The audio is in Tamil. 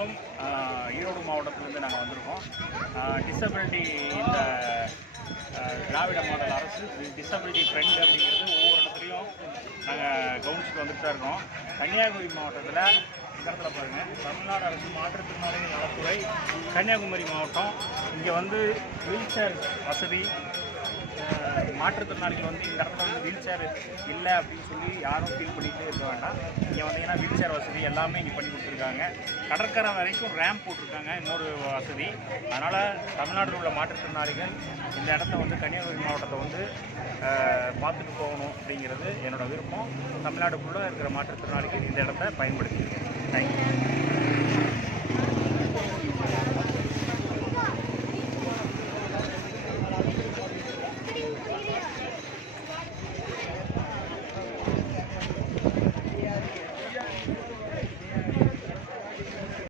மாதம் ஈரோடு மாவட்டத்திலேருந்து நாங்கள் வந்திருக்கோம். டிசபிலிட்டி இந்த திராவிட மாடல் அரசு டிசபிலிட்டி ஃப்ரெண்ட் அப்படிங்கிறது ஒவ்வொரு இடத்துலையும் நாங்கள் கவனிச்சுட்டு வந்துட்டு தான் இருக்கோம். கன்னியாகுமரி மாவட்டத்தில் இந்த இடத்துல பாருங்கள் தமிழ்நாடு அரசு மாற்றுத்திறனாளிகள் நலத்துறை கன்னியாகுமரி மாவட்டம். இங்கே வந்து வீல் சேர் வசதி மாற்றுத்திறனாளிகள் வந்து இந்த இடத்துல வந்து வீல் சேர் இல்லை அப்படின்னு சொல்லி யாரும் ஃபீல் பண்ணிகிட்டே இருக்க வேண்டாம். இங்கே வந்தீங்கன்னா வீல் சேர் வசதி எல்லாமே இங்கே பண்ணி கொடுத்துருக்காங்க. கடற்கரை வரைக்கும் ரேம்ப் போட்டிருக்காங்க இன்னொரு வசதி. அதனால் தமிழ்நாட்டில் உள்ள மாற்றுத்திறனாளிகள் இந்த இடத்த வந்து கன்னியாகுமரி மாவட்டத்தை வந்து பார்த்துட்டு போகணும் அப்படிங்கிறது என்னோட விருப்பம். தமிழ்நாட்டுக்குள்ளே இருக்கிற மாற்றுத்திறனாளிகள் இந்த இடத்த பயன்படுத்தி தேங்க்யூ